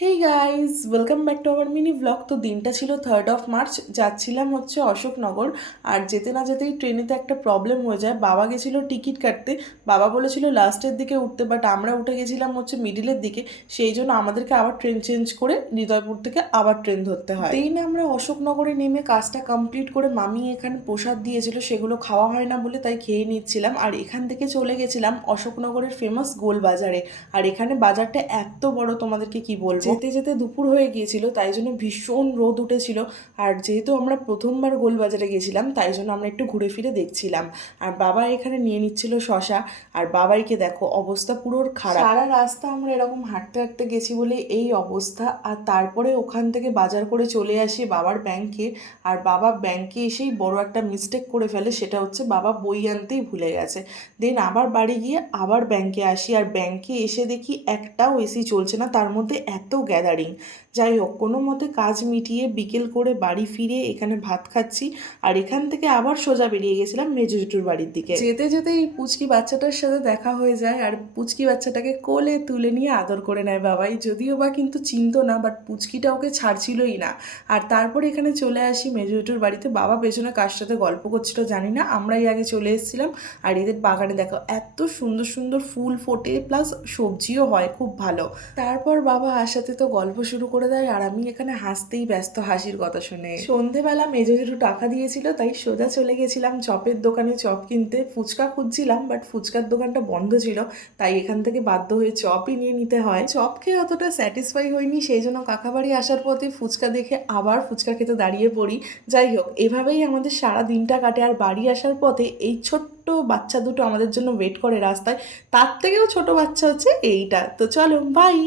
Hey guys, welcome back to our mini blog. তো দিনটা ছিল 3rd মার্চ, যাচ্ছিলাম হচ্ছে অশোকনগর। আর যেতে না যেতেই ট্রেনেতে একটা প্রবলেম হয়ে যায়। বাবা গেছিলো টিকিট কাটতে, বাবা বলেছিল লাস্টের দিকে উঠতে, বাট আমরা উঠে গেছিলাম হচ্ছে মিডিলের দিকে। সেই জন্য আমাদেরকে আবার ট্রেন চেঞ্জ করে হৃদয়পুর থেকে আবার ট্রেন ধরতে হয়। দেন আমরা অশোকনগরে নেমে কাজটা কমপ্লিট করে মামি এখানে প্রসাদ দিয়েছিল, সেগুলো খাওয়া হয় না বলে তাই খেয়ে নিচ্ছিলাম। আর এখান থেকে চলে গেছিলাম অশোকনগরের ফেমাস গোল বাজারে। আর এখানে বাজারটা এত বড়, তোমাদেরকে কি বলবো। যেতে যেতে দুপুর হয়ে গিয়েছিল, তাই জন্য ভীষণ রোদ উঠেছিল। আর যেহেতু আমরা প্রথমবার গোলবাজারে গেছিলাম, তাই জন্য আমরা একটু ঘুরে ফিরে দেখছিলাম। আর বাবা এখানে নিয়ে নিচ্ছিল শশা। আর বাবাইকে দেখো, অবস্থা পুরো খারাপ। সারা রাস্তা আমরা এরকম হাঁটতে হাঁটতে গেছি বলে এই অবস্থা। আর তারপরে ওখান থেকে বাজার করে চলে আসি বাবার ব্যাংকে। আর বাবা ব্যাংকে এসেই বড় একটা মিস্টেক করে ফেলে, সেটা হচ্ছে বাবা বই আনতেই ভুলে গেছে। দেন আবার বাড়ি গিয়ে আবার ব্যাংকে আসি। আর ব্যাংকে এসে দেখি একটাও এসি চলছে না, তার মধ্যে এত গ্যাদারিং। যাই হোক, কোনো মতে কাজ মিটিয়ে বিকেল করে বাড়ি ফিরে এখানে ভাত খাচ্ছি। আর এখান থেকে আবার সোজা বেরিয়ে গেছিলাম মেজো জেঠুর বাড়ির দিকে। যেতে যেতে এই পুচকি বাচ্চাটার সাথে দেখা হয়ে যায়। আর পুচকি বাচ্চাটাকে কোলে তুলে নিয়ে আদর করে নেয় বাবাই। যদিও বা কিন্তু চিনতো না, বাট পুচকিটা ওকে ছাড়ছিলই না। আর তারপরে এখানে চলে আসি মেজো জেঠুর বাড়িতে। বাবা পেছনে কার সাথে গল্প করছিল জানি না, আমরাই আগে চলে এসেছিলাম। আর এদের বাগানে দেখো এত সুন্দর সুন্দর ফুল ফোটে, প্লাস সবজিও হয় খুব ভালো। তারপর বাবা আসাতে তো গল্প শুরু করে দেয়, আর আমি এখানে হাসতেই ব্যস্ত হাসির কথা শুনে। সন্ধেবেলা মেজো জেঠু টাকা দিয়েছিল, তাই সোজা চলে গেছিলাম চপের দোকানে চপ কিনতে। ফুচকা খুঁজছিলাম, বাট ফুচকার দোকানটা বন্ধ ছিল, তাই এখান থেকে বাধ্য হয়ে চপই নিয়ে নিতে হয়। চপ খেয়ে অতটা স্যাটিসফাই হয়নি, সেই জন্য কাকাবাড়ি আসার পথে ফুচকা দেখে আবার ফুচকা খেতে দাঁড়িয়ে পড়ি। যাই হোক, এভাবেই আমাদের সারা দিনটা কাটে। আর বাড়ি আসার পথে এই ছোট্ট বাচ্চা দুটো আমাদের জন্য ওয়েট করে রাস্তায়। তার থেকেও ছোট বাচ্চা হচ্ছে এইটা। তো চলো, বাই।